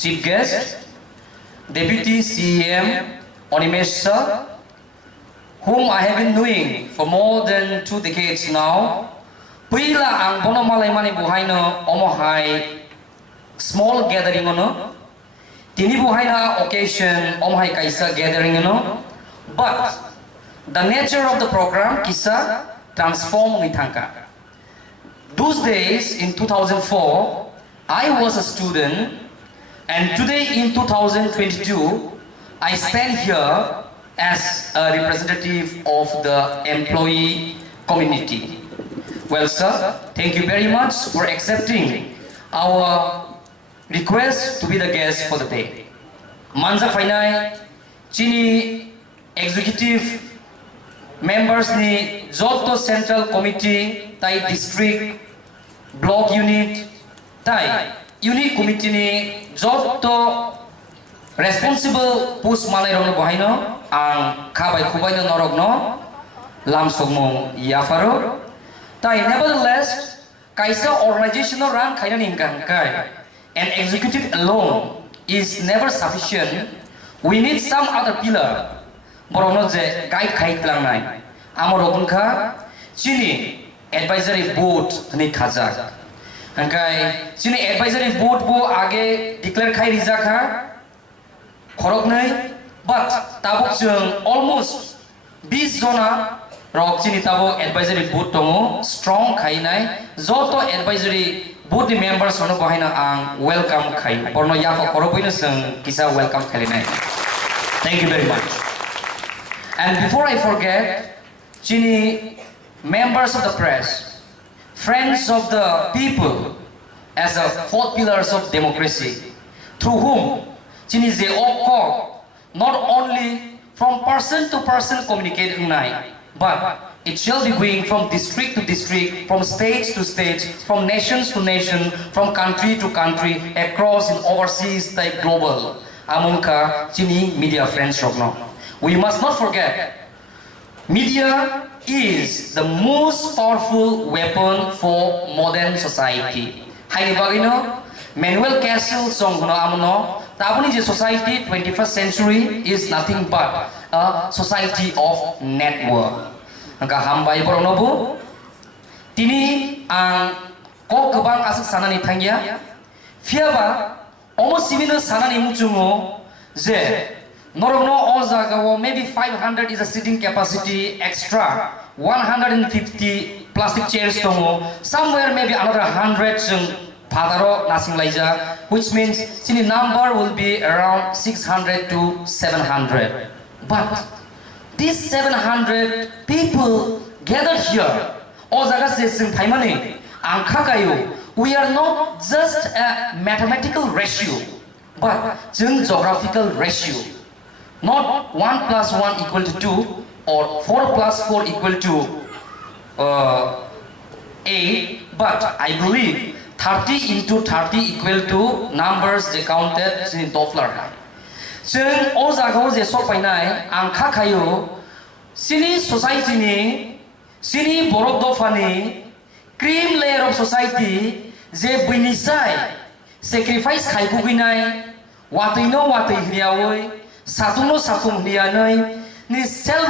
Chief Guest, Deputy CEM Onimesh Sir, whom I have been knowing for more than 2 decades now. Pila ang bono malay mani buhay no omohay small gathering ono. Tini buhay na occasion omohay kaisa gathering ono. But the nature of the program kisa transform mitangka. Those days in 2004, I was a student, and today in 2022, I stand here as a representative of the employee community. Well, sir, thank you very much for accepting our request to be the guest for the day. Manja Fainai, Chini executive members ni Joto Central Committee, Tai District, Block Unit, Tai Unit Committee ni Joto responsible post malay rong bahino ang kabay kubay no norogno lamsog mo yafaro. Tai nevertheless, kaisa organizational rank kainan ingkang kai, and executive alone is never sufficient. We need some other pillar. Borono je guide kai tlang nai. Amor ogunka chini advisory board ni khajak. Angkai chini advisory board bo age declare kai rijaka khorok nai, but tabuk jeng almost 20 jona rok chini tabo advisory board tongo strong khai nai joto advisory board members ono bahina ang welcome khai porno yafo koroboino seng kisa welcome khai nai. Thank you very much. And before I forget, chini members of the press, friends of the people, as the 4 pillars of democracy, through whom chini they all not only from person to person communicating nai, but it shall be going from district to district, from state to state, from nations to nation, from country to country, across and overseas, like global. Amongka chini media friends rogno. We must not forget, media is the most powerful weapon for modern society. Haini bagino, Manuel Castle song no amono. Tabuni je society 21st century is nothing but a society of network. Angka hambai boronobu tini ang ko kebang asuk sanani thangya fiaba almost similar sanani muchungo je norogno all jagawo maybe 500 is a sitting capacity extra 150 plastic chairs tongo somewhere maybe another 100 Padaro nasing laija, which means the number will be around 600 to 700. But these 700 people gathered here, we are not just a mathematical ratio, but geographical ratio. Not 1 plus 1 equal to 2 or 4 plus 4 equal to 8, but I believe 30 into 30 equal to numbers they counted in Doppler. Jeng o jagao je sok painai angkha khayo sini society ni sini borok dofani cream layer of society je buinisai sacrifice khai kuginai wataino watai hriawoi satuno satung hrianai ni self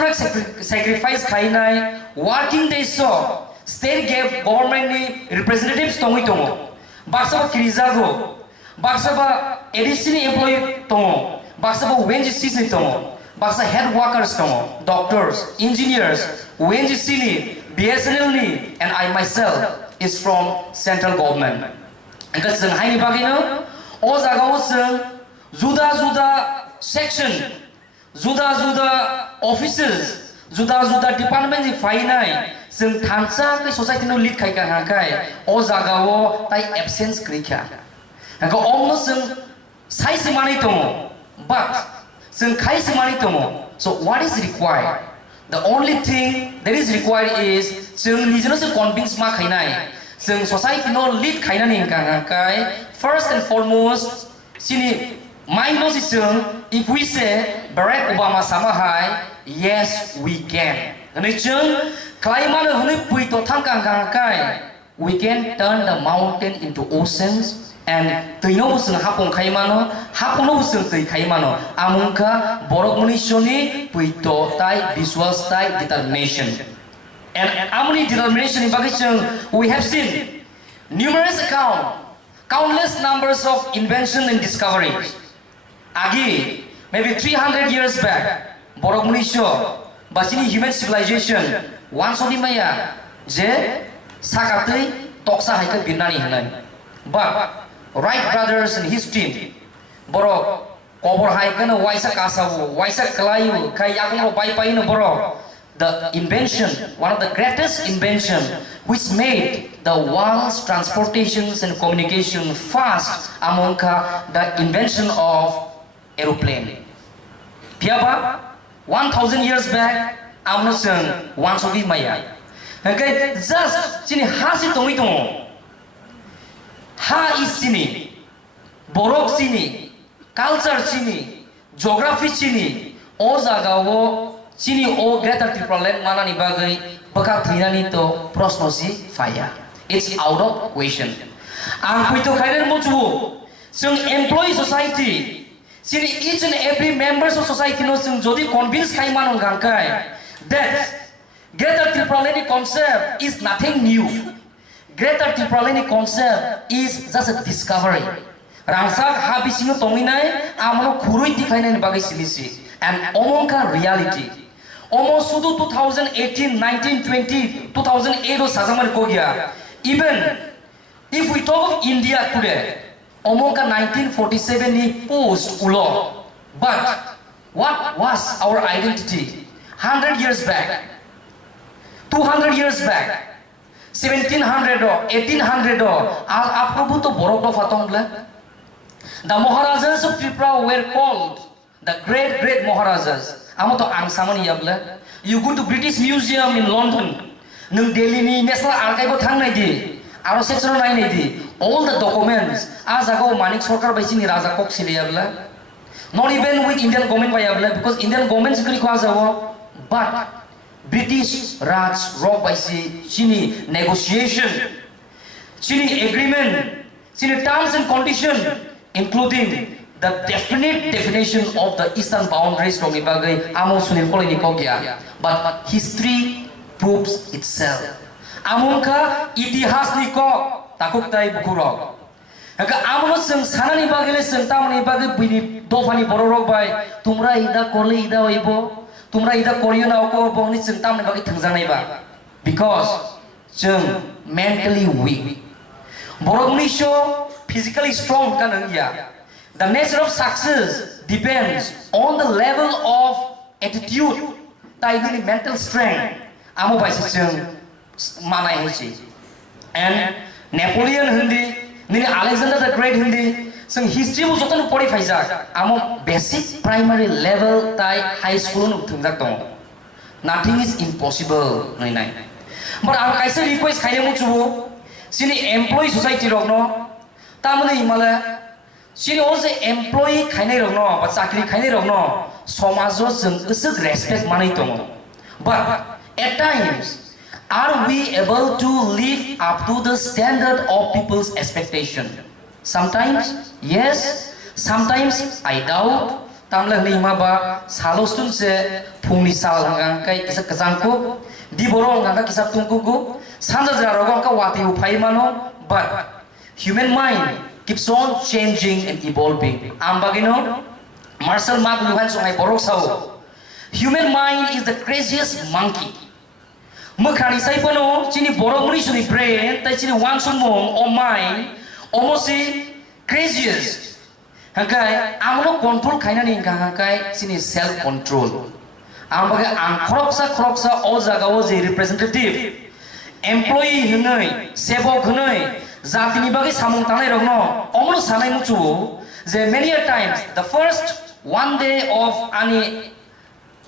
sacrifice khainai working day so state gave government ni representatives tongi tongo baksaba kirizago baksaba additional employee tongo baksaba wenji sisi tongo baksa head workers tongo doctors engineers wenji sini BSNL ni and I myself is from central government angka seng haini bagino o jagao seng juda section juda offices juda department ni fainai seng thansa ke society no lead khai ka hakai o jagao tai absence krika angka almost seng sai simani tomo but seng khai simani tomo. So what is required? The only thing that is required is seng nijno se convince ma khainai seng society no lead khaina ning ka hakai. First and foremost sini mind no seng if we say Barack Obama sama hai, yes we can. Ani jeng we can turn the mountain into oceans and tuino usung hapong kaimano hapono usung tui kaimano amungka borok munishoni puito tai visuals tai determination and amuni determination in bagishung we have seen numerous countless numbers of invention and discoveries agi maybe 300 years back borok munisho basini human civilization once of maya je sakatui toksa haika binani hanai but Wright brothers and his team borok kobor haikana waisa kasawu waisa Kalai kai yakno pai pai no borok the invention one of the greatest invention which made the world's transportations and communication fast amongka the invention of aeroplane piaba 1000 years back amnosung once of maya okay just chini hasi tongi tongo ha is sini, borok sini, culture sini, geography sini, o jaga wo sini o greater Tripura mana ni bagai bekat hinani to prosnosi fire. It's out of question. Ang kuito kailan mo tuwo, sung employee society, sini each and every members of society no sung jodi convince kai manong gangkai that greater Tripura concept is nothing new. Greater Tripura concept is just a discovery. Rangsak habisino tonginai amano kurui dikainai bagai silisi and omongka reality. Almost sudu 2018, 19, 20, 2008 sasamar kogia. Even if we talk of India today, omongka 1947 ni post ulo. But what was our identity 100 years back, 200 years back? 1700 or 1800 or Aprobu to Borok of Atongla. The Maharajas of Tipra were called the great Maharajas. Amato Angsamani Yabla. You go to British Museum in London, New Delhi National Archive of Tangnadi, Aro Section 980, all the documents as I go Manik Sorkar by Sini Raza Kok Siliabla. Not even with Indian government by Yabla, because Indian government is but British Raj rock by Chini negotiation, Chini agreement, Chini terms and conditions, including the definite definition of the eastern boundaries from Ibagai, Amo Sunil Kogia. But history proves itself. Amunka itihas niko takuktai bukurok. Haka amono seng sanani bagile seng tamani bagai bini dofani bororok by tumra ida kole ida oibo. Tumra ida Korea na ako bongni sentam na bagi tengzanai ba because jeng mentally weak. Borok Malaysia physically strong kan ya. The nature of success depends on the level of attitude. Tai mental strength. Amo ba jeng manai heci. And Napoleon hindi, ni Alexander the Great hindi. Sing history was often pori faizak. Amo basic primary level tai high school nu thungjak tong. Nothing is impossible nai. But ang kaisa request khaile mu chubo. Sini employee society rokno. Tamani himala. Sini also employee khaine rokno, but chakri khaine rokno. Somajo jeng usuk respect manai tong. But at times, are we able to live up to the standard of people's expectation? Sometimes, yes. Sometimes, I doubt. Tamlah ni maba salostun se pungni sal hangang kai kisah kesangku di borong hangang kisah tungkuku sanja jarogong ka wati upai mano. But human mind keeps on changing and evolving. Ambagino, Marcel Mark Luhan sungai borok sao. Human mind is the craziest monkey. Mekhani sai pano chini borok muni suni brain tai chini wang sumong or mind. Almost craziest. Hangkai, amlo control kaina ni hangkai sini self control. Ambaga kroksa all jagawo je representative, employee hunai, sebok hunai, jati ni bagi samung tanai rokno. Amlo sanai mucu. Je many a times the first one day of ani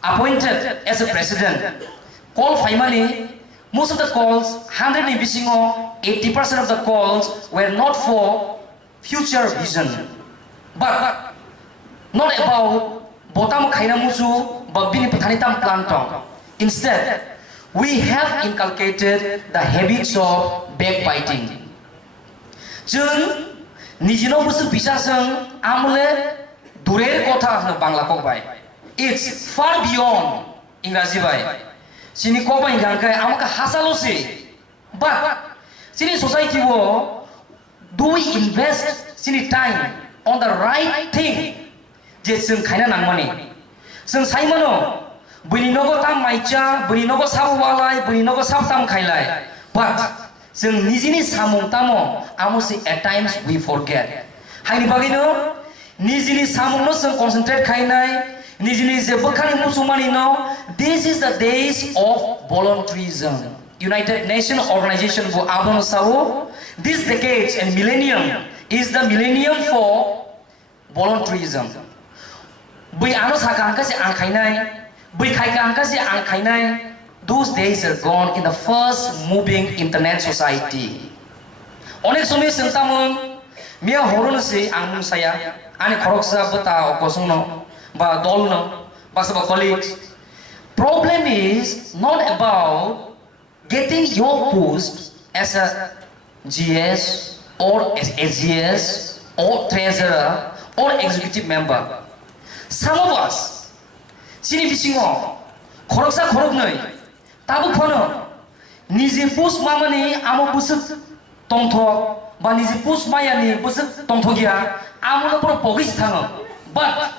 appointed as a president, call finally. Most of the calls, 100 ni bisingo, 80% of the calls were not for future vision, but not about botam kaina musu, but bini pathanitam plantong. Instead, we have inculcated the habits of backbiting. Jun निजिनो बुसु बिसासं आमले दुरेर कथा होनो Bangla कबाय it's far beyond इंराजी bye सिनि कबाय गांखाय आमका हासाल'सि but सिनि society वो do we invest सिनि time on the right thing जे जों खायना नांमानि जों साइमनो बैनि नगो ताम माइचा बैनि नगो साबवालाय बैनि नगो साबताम खायलाय but जों निजिनि सामुं तामो आमोसि at times we forget हायनि बागैनो निजिनि सामुंनो जों concentrate खायनाय निजिनि जेबो खानि मुसुमानि no this is the days of volunteerism United Nations Organization bu abon sawo this decade and millennium is the millennium for volunteerism बै आनो साका अंका से आंखायनाय बै खायका अंका से आंखायनाय those days are gone in the first moving internet society अनेक समय संतामोन मिया हरनोसै आं मुसाया आनि खरकसा बता अकसंनो बा दलनो बा सोरबा colleagues problem is not about getting your post as a GS or as SGS or treasurer or executive member. Some of us, sini bisingo, koroksa koroknoi, tabu kono, nizi post mamani amo busuk tongtho, ba nizi post mayani busuk tongthogia, amo no puro pogis thango. But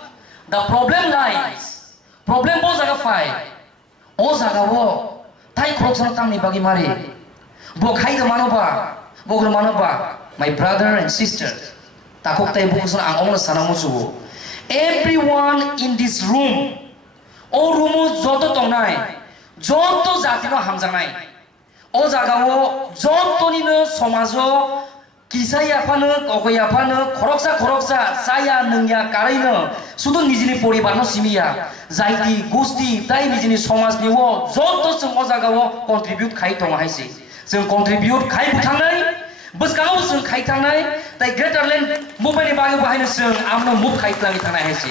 the problem lies, problem bo jaga fai, o jaga wo. Thai koroksa tamni bagi mari, bo khai the manoba, bo gro manoba, my brother and sisters, takok tai bo kusan ang ongna sanamusu. Everyone in this room, o rumu joto tongnai, joto zatino hamjangai, o jagao joto nino somajo, kisaya pano, kokoya pano, koroksa, saya nengya karaino, sudo nijini poribarno simia, zaiti gusti, tai nijini somas niwo, joto seng o jagao contribute khai tongahaisi, seng contribute khai butangai. Bus kau sung khai tangai, tai greater land mobile ni bagi bahaya sung amno move khai tangai tangai hesi.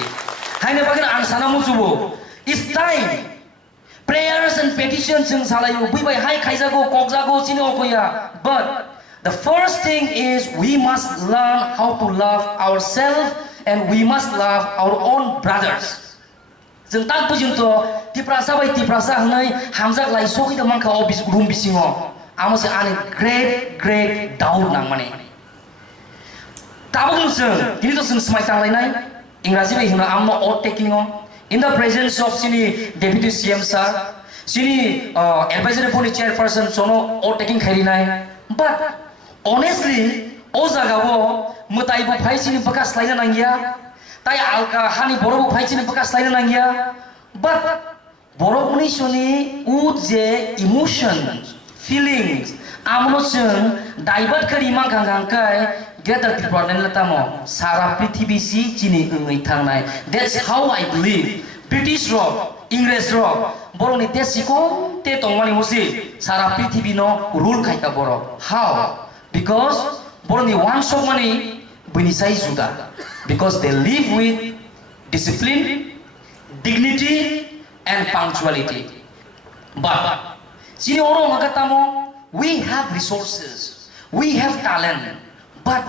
Hai ni bagi ang sana musubo. It's time. Prayers and petitions sung salayu. Bui bai hai khai jago, kok jago sini okoya. But the first thing is we must learn how to love ourselves and we must love our own brothers. Sung tak pujunto Tipra sabai Tipra sah nai hamzak lai soki the mangka obis room bisingo. Amo se ane great daud nang mane. Tabung sung, ini tu sung semai tang lainai. Ingrasi be hina amno out taking on. In the presence of sini Deputy CM sir, sini advisory board chairperson sono out taking khari nai. But honestly, o jaga wo mutai bo phai sini bekas laina nangya. Tai alka hani boro bo phai sini bekas laina nangya. But boro uni suni ud je emotions. Feelings, amnosen, divert kari manggang kai, gather the problem latamo, Sarah PTBC, Chini Ungitanai. That's how I believe. British rock, English rock, Boroni Tesiko, Tetongani Musi, Sarah PTB no, rule kaita boro. How? Because Boroni one so money, Bunisai Suda. Because they live with discipline, dignity, and punctuality. But sini orang makatamo, we have resources, we have talent, but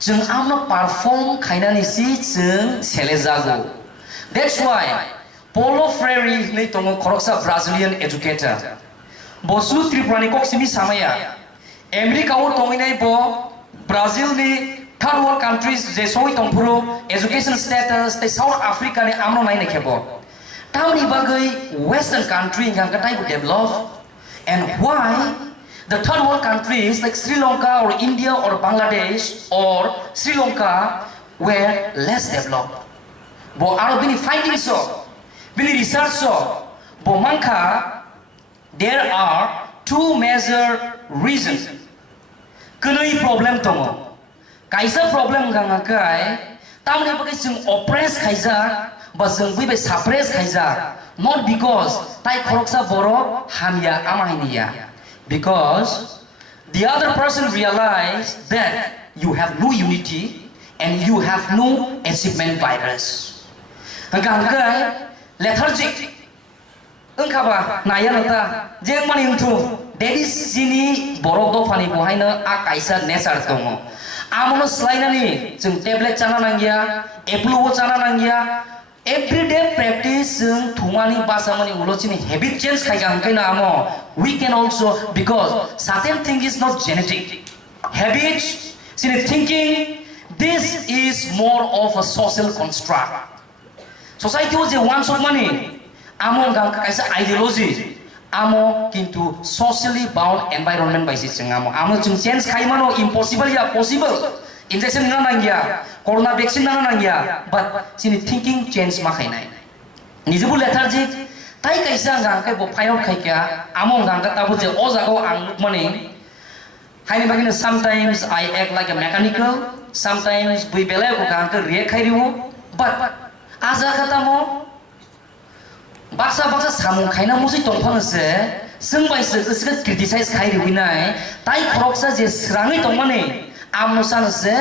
jeng amno perform kaina nisi jeng selezago. That's why Paulo Freire ni tongo koroksa Brazilian educator. Bosu Tripura kok sini samaya. Amerika or tonginai bo Brazil ni third world countries je soi tongpuro education status te South Africa ni amno nai nekebo. Tahu ni bagai Western country yang katai bu develop. And why the third world countries like Sri Lanka or India or Bangladesh or Sri Lanka were less developed? Bo aro bini findings so, bini research so, bo mangka there are two major reasons. Kenai problem tongo, kaisa problem gangakai, tamu ni pakai sing oppress kaisa, baseng bibe suppress kaisa. Not because tai koroksa boro hamya amahiniya, because the other person realized that you have no unity and you have no achievement virus. Angkai lethargic, engkaba naya nata jeng mani untu. Dari sini borok do fani bohaina a kaisa nesar tongo. Amono selainani jeng tablet cana nanggia, epluwo cana nanggia, everyday practice jeng thumani basamani ulo sini habit change kaiga angkai na amo. We can also because certain thing is not genetic. Habits, sini thinking, this is more of a social construct. Society was a one shot money. Amo gang kaisa ideology. Amo kintu socially bound environment basis jeng amo. Amo jeng change kai mano impossible ya possible. Injection na nangya, corona vaccine na nangya, but sini thinking change makai nai. Nijebu lethargic, tai kaisa gang kai bo payok kai kya. Amo gang ka tabu je ojago ang money. Haini bagina sometimes I act like a mechanical, sometimes bui bela ko gang ka react kai riu, but aja kata mo baksa samung kaina musi tongphang se sengbai se ke criticize khai ri winai tai khoroksa je srangai tongmani amusan se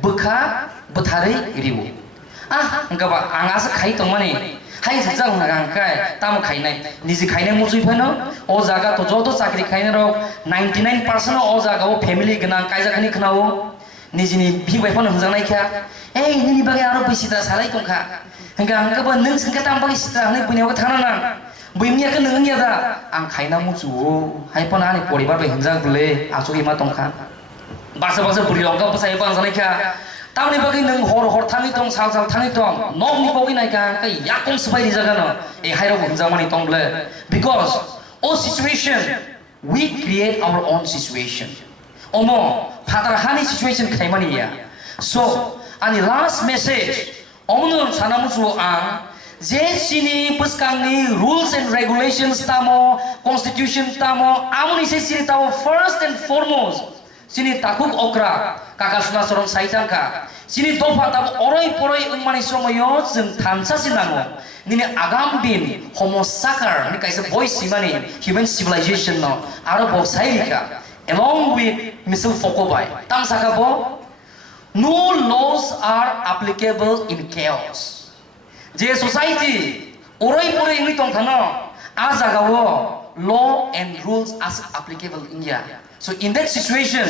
bukha buthari riu angka ba anga se khai tongmani hai jang nagang kai tam khainai niji khainai musui phano o jaga to joto chakri khaina ro 99% o jaga o family gnang kaija khani khnao nijini bhi bai phano hunjangnai kha ei nini bage aro bisita salai tongkha hingga ba nung singka tambah istra nai punya ka thana na buimnya ka nung ya da ang khaina muchu hai pon ani poribar bai hunjang bule asogi ma tongkha basa buri ongka pasai bang salai kha tamni bagi nung hor thangi tong sal thangi tong nok ni bogi nai ka yakong sabai jaga no e hairo hunjang mani tong bule because all situation we create our own situation omo father hani situation khaimani ya so ani last message Omnum sanamusu ang sini puskangni rules and regulations tamo constitution tamo amuni sini tamo first and foremost sini takuk okra kakasuna sorong saitangka sini dofa tamo oroi umani somoyo jeng tansa sinango nini agambin homo sakar ni kaisa voice simani human civilization no aro bo sairika along with misal fokobai tam sakabo no laws are applicable in chaos. Je society, oroi ini tong thano, azagawo law and rules as applicable in India. So in that situation,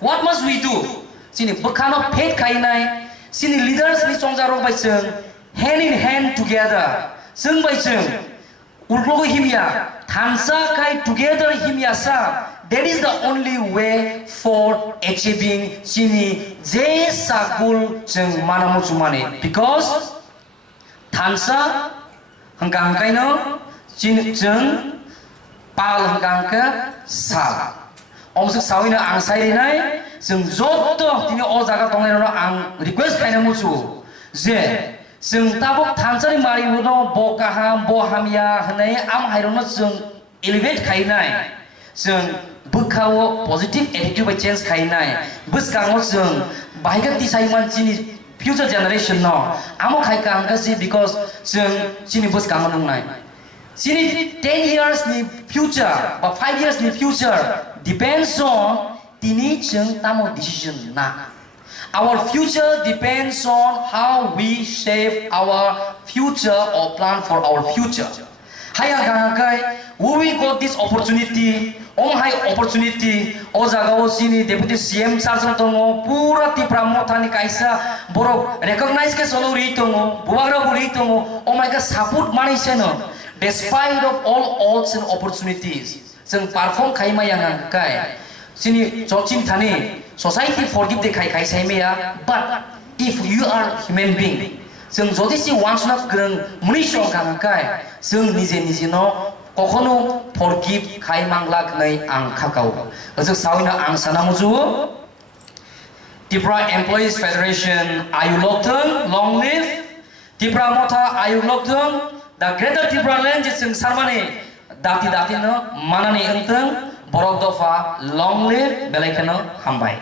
what must we do? Sini bekano pet kainai, sini leaders ni chongjaro bai cheng, hand in hand together, cheng bai cheng, ullogo himya, thansa kai together himya sa. That is the only way for achieving sini je sakul jeng manamu cumane because tansa hengkang kaino jeng pal hengkang ke sal omsuk sawina ang sairina jeng joto tini o jaga tongaino ang request kaino mucu je jeng tabuk tansa ni mari uno bokaham bohamya hanai am hairono jeng elevate kainai jeng bukhawo positive attitude by change kainai buskango jeng bahiga tisai mancini future generation no amo khai ka angka si because jeng sini buskango nungnai sini 10 years ni future but 5 years ni future depends on tini jeng tamo decision na our future depends on how we shape our future or plan for our future hayang kangai we got this opportunity hai opportunity o jaga o sini deputy CM sarjang tongo pura Tipra mothani kaisa borok recognize ke solori tongo buagra buri tongo oh my god support mani seno despite of all odds and opportunities jeng perform khaima yang kai sini chochin thani society forgive de khai khai saimea but if you are human being jeng jodi si once not greng munisho kai jeng nije no kokono forgive khai manglak nai ang khakau asuk sawina ang sanamuju Tipra Employees Federation ayu lokthong long live Tipra motha ayu lokthong the greater Tipra land jeng sarmani dati no manani enteng borok dofa long live belaikano hambai